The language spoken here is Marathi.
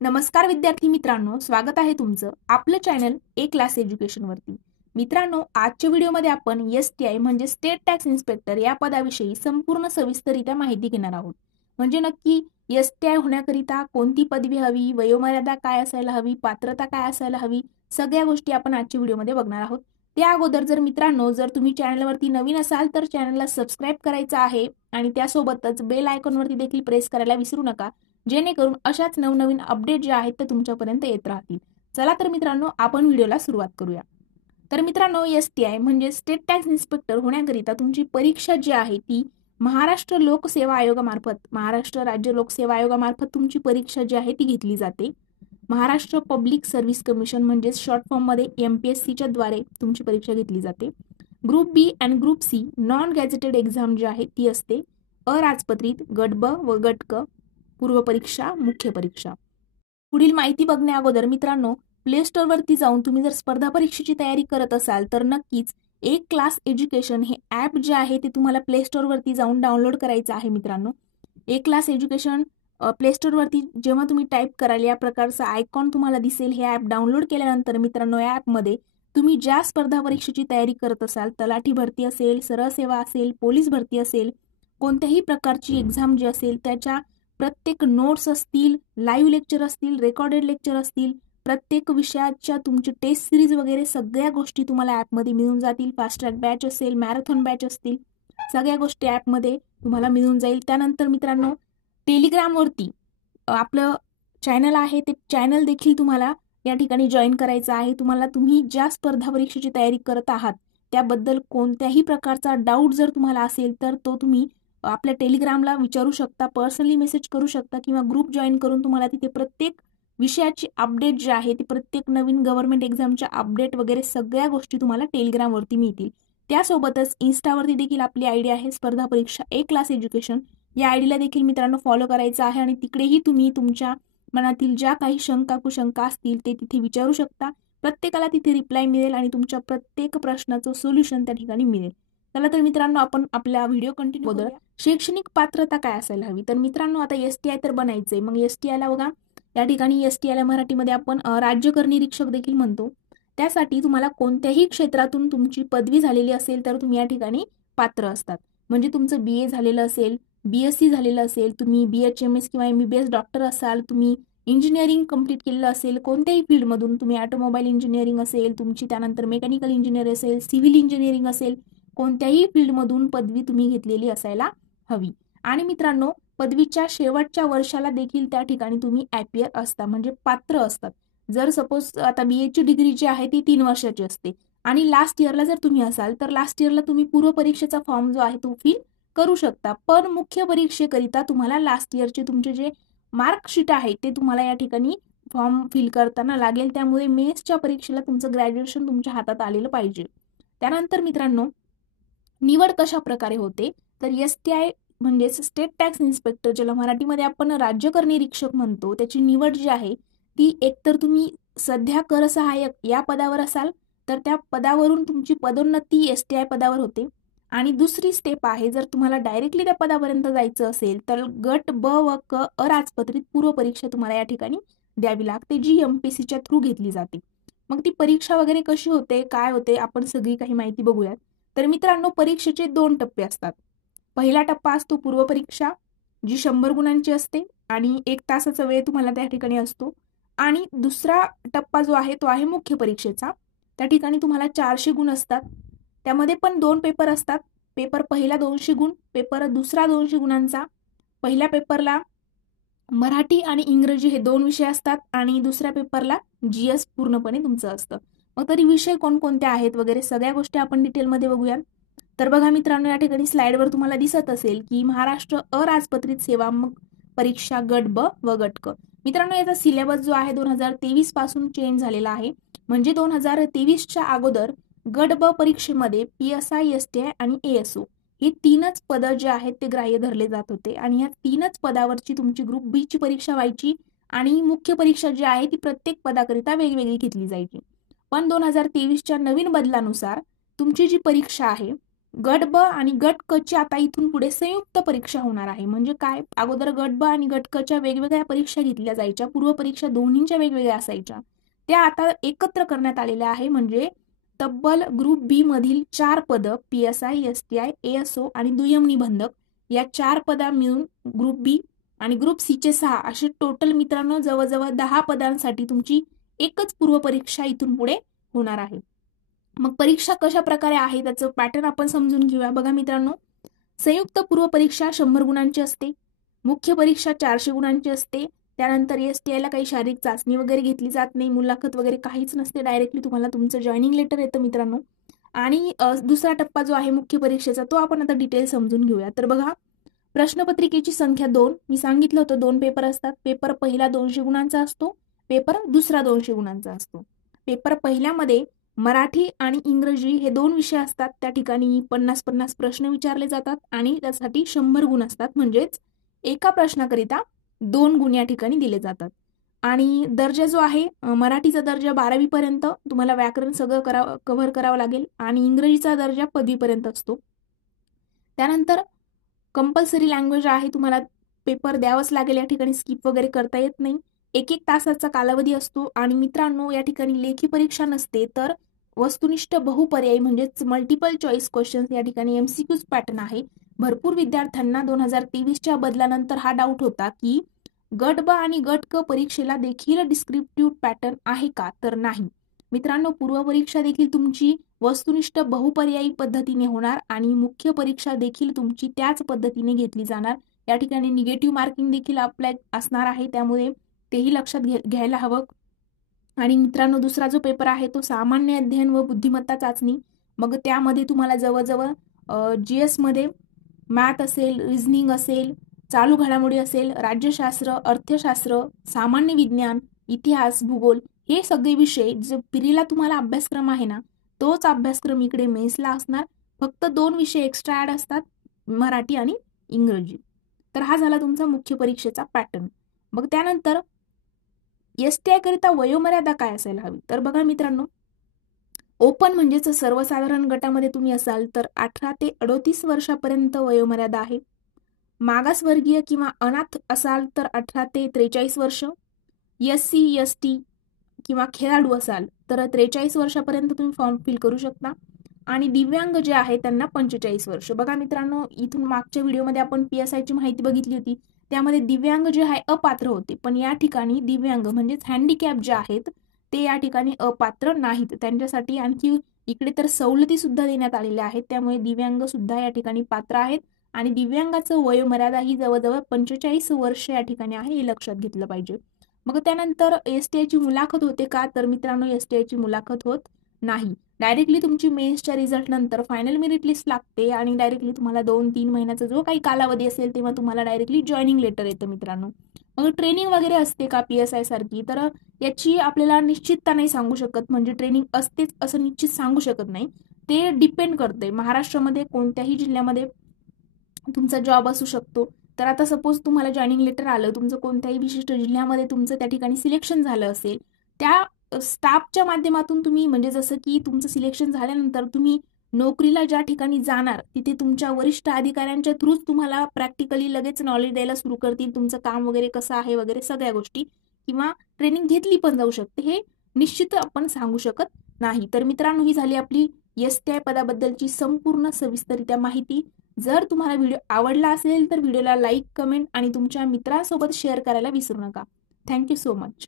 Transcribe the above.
नमस्कार विद्यार्थी मित्रांनो, स्वागत आहे तुमचं आपलं चॅनल ए क्लास एज्युकेशन वरती। मित्रांनो, आजच्या व्हिडिओमध्ये आपण STI म्हणजे स्टेट टॅक्स इन्स्पेक्टर या पदाविषयी संपूर्ण सविस्तररित्या माहिती घेणार आहोत। म्हणजे नक्की STI होण्याकरिता कोणती पदवी हवी, वयोमर्यादा काय असायला हवी, पात्रता काय असायला हवी, सगळ्या गोष्टी आपण आजच्या व्हिडिओमध्ये बघणार आहोत। त्या अगोदर जर मित्रांनो जर तुम्ही चॅनलवरती नवीन असाल तर चॅनलला सबस्क्राइब करायचं आहे आणि त्यासोबतच बेल आयकॉनवरती देखील प्रेस करायला विसरू नका, जेणेकरून अशाच नवनवीन अपडेट जे आहेत ते तुमच्यापर्यंत येत राहतील। चला तर मित्रांनो, आपण व्हिडिओला सुरुवात करूया। तर मित्रांनो, STI म्हणजे स्टेट टॅक्स इन्स्पेक्टर होण्याकरिता तुमची परीक्षा जी आहे ती महाराष्ट्र लोकसेवा महाराष्ट्र राज्य लोकसेवा आयोगामार्फत तुमची परीक्षा जी आहे ती घेतली जाते। महाराष्ट्र पब्लिक सर्व्हिस कमिशन म्हणजे शॉर्ट फॉर्म मध्ये MPSCच्या द्वारे तुमची परीक्षा घेतली जाते। ग्रुप बी आणि group C non gazetted exam जी आहे ती असते। अराजपत्रित गट ब व गट क पूर्व परीक्षा, मुख्य परीक्षा। पुढील माहिती बघण्या अगोदर मित्रांनो, प्ले स्टोर वरती जाऊन तुम्ही जर स्पर्धा परीक्षेची तयारी करत असाल तर नक्कीच एक क्लास एज्युकेशन हे ऍप जे आहे ते तुम्हाला प्ले स्टोर वरती जाऊन डाउनलोड करायचं आहे। मित्रांनो, एक क्लास एज्युकेशन प्ले स्टोर वरती जेव्हा तुम्ही टाइप कराल या प्रकारचा आयकॉन तुम्हाला दिसेल। हे ऍप डाउनलोड केल्यानंतर मित्रांनो, या ऍप मध्ये तुम्ही ज्या स्पर्धा परीक्षेची तयारी करत असाल, तलाठी भरती असेल, सरळ सेवा असेल, पोलीस भरती असेल, कोणत्याही प्रकारची एक्झाम जी असेल त्याच्या प्रत्येक नोट्स असतील, लाईव्ह लेक्चर असतील, रेकॉर्डेड लेक्चर असतील, प्रत्येक विषयाच्या तुमची टेस्ट सिरीज वगैरे सगळ्या गोष्टी तुम्हाला ऍपमध्ये मिळून जातील। फास्ट ट्रॅक बॅच असेल, मॅरेथॉन बॅच असतील, सगळ्या गोष्टी ऍपमध्ये तुम्हाला मिळून जाईल। त्यानंतर मित्रांनो, टेलिग्रामवरती आपलं चॅनल आहे, ते चॅनल देखील तुम्हाला या ठिकाणी जॉईन करायचं आहे। तुम्ही ज्या स्पर्धा परीक्षेची तयारी करत आहात त्याबद्दल कोणत्याही प्रकारचा डाऊट जर तुम्हाला असेल तर तो तुम्ही आपल्या टेलिग्रामला विचारू शकता, पर्सनली मेसेज करू शकता किंवा ग्रुप जॉईन करून तुम्हाला तिथे प्रत्येक विषयाची अपडेट जी आहे ती प्रत्येक नवीन गव्हर्नमेंट एक्झामच्या अपडेट वगैरे सगळ्या गोष्टी तुम्हाला टेलिग्रामवरती मिळतील। त्यासोबतच इन्स्टावरती देखील आपली आयडी आहे स्पर्धा परीक्षा ए क्लास एज्युकेशन, या आयडीला देखील मित्रांनो फॉलो करायचं आहे आणि तिकडेही तुम्ही तुमच्या मनातील ज्या काही शंका कुशंका असतील ते तिथे विचारू शकता। प्रत्येकाला तिथे रिप्लाय मिळेल आणि तुमच्या प्रत्येक प्रश्नाचं सोल्युशन त्या ठिकाणी मिळेल। चला तर मित्रांनो, आपण आपला व्हिडिओ कंटिन्यू करूया। शैक्षणिक पात्रता काय असायला हवी, तर मित्रांनो आता STI तर बनायचंय, मग STI ला बघा या ठिकाणी STI ला मराठीमध्ये आपण राज्यकर निरीक्षक देखील म्हणतो। त्यासाठी तुम्हाला कोणत्याही क्षेत्रातून तुमची पदवी झालेली असेल तर तुम्ही या ठिकाणी पात्र असतात। म्हणजे तुमचं BA झालेलं असेल, BSc झालेलं असेल, तुम्ही BHMS किंवा MBBS डॉक्टर असाल, तुम्ही इंजिनिअरिंग कंप्लीट केलेलं असेल, कोणत्याही फील्डमधून तुम्ही ऑटोमोबाईल इंजिनिअरिंग असेल तुमची, त्यानंतर मेकॅनिकल इंजिनिअर असेल, सिव्हिल इंजिनिअरिंग असेल, कोणत्याही फील्डमधून पदवी तुम्ही घेतलेली असायला हवी। आणि मित्रांनो, पदवीच्या शेवटच्या वर्षाला देखील त्या ठिकाणी तुम्ही ॲपियर असता म्हणजे पात्र असतात। जर सपोज आता BA ची डिग्री जी आहे ती 3 वर्षाची असते आणि लास्ट इयरला जर तुम्ही असाल तर लास्ट इयरला तुम्ही पूर्व परीक्षेचा फॉर्म जो आहे तो फिल करू शकता, पण मुख्य परीक्षेकरिता तुम्हाला लास्ट इयरचे तुमचे जे मार्कशीट आहे ते तुम्हाला या ठिकाणी फॉर्म फिल करताना लागेल। त्यामुळे मेन्सच्या परीक्षेला तुमचं ग्रॅज्युएशन तुमच्या हातात आलेलं पाहिजे। त्यानंतर मित्रांनो, निवड कशा प्रकारे होते, तर STI म्हणजे स्टेट टॅक्स इन्स्पेक्टर ज्याला मराठीमध्ये आपण राज्यकर निरीक्षक म्हणतो, त्याची निवड जी आहे ती एकतर तुम्ही सध्या कर सहाय्यक या पदावर असाल तर त्या पदावरून तुमची पदोन्नती STI पदावर होते, आणि दुसरी स्टेप आहे जर तुम्हाला डायरेक्टली त्या पदापर्यंत जायचं असेल तर गट ब व क अराजपत्रित पूर्व परीक्षा तुम्हाला या ठिकाणी द्यावी लागते, जी MPSCच्या थ्रू घेतली जाते। मग ती परीक्षा वगैरे कशी होते, काय होते, आपण सगळी काही माहिती बघूयात। तर मित्रांनो, परीक्षेचे 2 टप्पे असतात। पहिला टप्पा असतो पूर्व परीक्षा, जी 100 गुणांची असते आणि 1 तासाचा वेळ तुम्हाला त्या ठिकाणी असतो, आणि दुसरा टप्पा जो आहे तो आहे मुख्य परीक्षेचा। त्या ठिकाणी तुम्हाला 400 गुण असतात, त्यामध्ये पण 2 पेपर असतात। पेपर पहिला 200 गुण, पेपर दुसरा 200 गुणांचा। पहिल्या पेपरला मराठी आणि इंग्रजी हे 2 विषय असतात आणि दुसऱ्या पेपरला GS पूर्णपणे तुमचं असतं। मग तरी विषय कोणकोणते आहेत वगैरे सगळ्या गोष्टी आपण डिटेलमध्ये बघूयात। तर बघा मित्रांनो, या ठिकाणी स्लाइडवर तुम्हाला दिसत असेल की महाराष्ट्र अराजपत्रित सेवा परीक्षा गट ब व गट क। मित्रांनो, याचा सिलेबस जो आहे 2023 पासून चेंज झालेला आहे। म्हणजे 2023च्या अगोदर गट ब परीक्षेमध्ये PSI, STI आणि ASO हे 3च पदं जे आहेत ते ग्राह्य धरले जात होते, आणि या 3च पदावरची तुमची ग्रुप बी ची परीक्षा व्हायची आणि मुख्य परीक्षा जी आहे ती प्रत्येक पदाकरिता वेगवेगळी घेतली जायची। पण 2023च्या नवीन बदलानुसार तुमची जी परीक्षा आहे गट ब आणि गट क ची आता इथून पुढे संयुक्त परीक्षा होणार आहे. म्हणजे काय, अगोदर गट ब आणि गट क च्या वेगवेगळ्या परीक्षा घेतल्या जायच्या, पूर्व परीक्षा दोन्हींच्या वेगवेगळ्या असायच्या, त्या आता एकत्र करण्यात आलेल्या आहे. म्हणजे तब्बल ग्रुप बी मधील 4 पदं PSI, STI, ASO आणि दुय्यम निबंधक या 4 पदा मिळून ग्रुप बी आणि ग्रुप सी चे 6 असे टोटल मित्रांनो जवळजवळ 10 पदांसाठी तुमची एकच पूर्व परीक्षा इथून पुढे होणार आहे. मग परीक्षा कशा प्रकारे आहे त्याचं पॅटर्न आपण समजून घेऊया. बघा मित्रांनो, संयुक्त पूर्व परीक्षा 100 गुणांची असते, मुख्य परीक्षा 400 गुणांची असते. त्यानंतर STI ला काही शारीरिक चाचणी वगैरे घेतली जात नाही, मुलाखत वगैरे काहीच नसते, डायरेक्टली तुम्हाला तुमचं जॉईनिंग लेटर येतं मित्रांनो. आणि दुसरा टप्पा जो आहे मुख्य परीक्षेचा तो आपण आता डिटेल समजून घेऊया. तर बघा, प्रश्नपत्रिकेची संख्या 2, मी सांगितलं होतं 2 पेपर असतात. पेपर पहिला 200 गुणांचा असतो, पेपर दुसरा 200 गुणांचा असतो. पेपर पहिल्यामध्ये मराठी आणि इंग्रजी हे 2 विषय असतात. त्या ठिकाणी 50-50 प्रश्न विचारले जातात आणि त्यासाठी 100 गुण असतात. म्हणजेच एका प्रश्नाकरिता 2 गुण या ठिकाणी दिले जातात. आणि दर्जा जो आहे, मराठीचा दर्जा 12वी पर्यंत तुम्हाला व्याकरण सगळं कव्हर करावं लागेल आणि इंग्रजीचा दर्जा पदवीपर्यंत असतो. त्यानंतर कंपल्सरी लँग्वेज आहे, तुम्हाला पेपर द्यावंच लागेल, या ठिकाणी स्किप वगैरे करता येत नाही. 1-1 तासाचा कालावधी असतो. आणि मित्रांनो या ठिकाणी लेखी परीक्षा नसते, तर वस्तुनिष्ठ बहुपर्यायी म्हणजेच मल्टिपल चॉईस क्वेश्चन्स या ठिकाणी MCQच पॅटर्न आहे. भरपूर विद्यार्थ्यांना 2023च्या बदलानंतर हा डाऊट होता की गट ब आणि गट क परीक्षेला देखील डिस्क्रिप्टिव्ह पॅटर्न आहे का, तर नाही मित्रांनो. पूर्व परीक्षा देखील तुमची वस्तुनिष्ठ बहुपर्यायी पद्धतीने होणार आणि मुख्य परीक्षा देखील तुमची त्याच पद्धतीने घेतली जाणार. या ठिकाणी निगेटिव्ह मार्किंग देखील अप्लाय असणार आहे, त्यामुळे तेही लक्षात घ्यायला हवं. आणि मित्रांनो दुसरा जो पेपर आहे तो सामान्य अध्ययन व बुद्धिमत्ता चाचणी. मग त्यामध्ये तुम्हाला जवळजवळ GS मध्ये मॅथ असेल, रिझनिंग असेल, चालू घडामोडी असेल, राज्यशास्त्र, अर्थशास्त्र, सामान्य विज्ञान, इतिहास, भूगोल हे सगळे विषय जो पिरीला तुम्हाला अभ्यासक्रम आहे ना, तोच अभ्यासक्रम इकडे मेन्सला असणार. फक्त 2 विषय एक्स्ट्रा ऍड असतात, मराठी आणि इंग्रजी. तर हा झाला तुमचा मुख्य परीक्षेचा पॅटर्न. मग त्यानंतर STI करिता वयोमर्यादा काय असायला हवी, तर बघा मित्रांनो, ओपन म्हणजेच सर्वसाधारण गटामध्ये तुम्ही असाल तर 18 ते 38 वर्षापर्यंत वयोमर्यादा आहे. मागासवर्गीय किंवा अनाथ असाल तर 18 ते 43 वर्ष. SC, ST किंवा खेळाडू असाल तर 43 वर्षापर्यंत तुम्ही फॉर्म फिल करू शकता. आणि दिव्यांग जे आहे त्यांना 45 वर्ष. बघा मित्रांनो, इथून मागच्या व्हिडिओमध्ये आपण PSI ची माहिती बघितली होती, त्यामध्ये दिव्यांग जे आहे अपात्र होते, पण या ठिकाणी दिव्यांग म्हणजेच हँडिकॅप जे आहेत ते या ठिकाणी अपात्र नाहीत. त्यांच्यासाठी आणखी इकडे तर सवलती सुद्धा देण्यात आलेल्या आहेत, त्यामुळे दिव्यांग सुद्धा या ठिकाणी पात्र आहेत. आणि दिव्यांगाचं वयोमर्यादा ही जवळजवळ 45 वर्ष या ठिकाणी आहे, हे लक्षात घेतलं पाहिजे. मग त्यानंतर STI ची मुलाखत होते का, तर मित्रांनो STI ची मुलाखत होत नाही. डायरेक्टली तुमची मेन्सच्या रिझल्ट नंतर फायनल मेरिट लिस्ट लागते आणि डायरेक्टली तुम्हाला 2-3 महिन्याचा जो काही कालावधी असेल तेव्हा तुम्हाला डायरेक्टली जॉईनिंग लेटर येतं मित्रांनो. मग ट्रेनिंग वगैरे असते का PSI सारखी, तर याची आपल्याला निश्चितता नाही सांगू शकत. म्हणजे ट्रेनिंग असतेच असं निश्चित सांगू शकत नाही, ते डिपेंड करते. महाराष्ट्रामध्ये कोणत्याही जिल्ह्यामध्ये तुमचा जॉब असू शकतो. तर आता सपोज तुम्हाला जॉईनिंग लेटर आलं, तुमचं कोणत्याही विशिष्ट जिल्ह्यामध्ये तुमचं त्या ठिकाणी सिलेक्शन झालं असेल, त्या स्टाफच्या माध्यमातून तुम्ही, म्हणजे जसं की तुमचं सिलेक्शन झाल्यानंतर तुम्ही नोकरीला ज्या ठिकाणी जाणार तिथे तुमच्या वरिष्ठ अधिकाऱ्यांच्या थ्रूच तुम्हाला प्रॅक्टिकली लगेच नॉलेज द्यायला सुरू करतील, तुमचं काम वगैरे कसं आहे वगैरे सगळ्या गोष्टी, किंवा ट्रेनिंग घेतली पण जाऊ शकते, हे निश्चित आपण सांगू शकत नाही. तर मित्रांनो ही झाली आपली STI पदाबद्दलची संपूर्ण सविस्तरित्या माहिती. जर तुम्हाला व्हिडिओ आवडला असेल तर व्हिडिओला लाईक, कमेंट आणि तुमच्या मित्रांसोबत शेअर करायला विसरू नका. Thank you so much.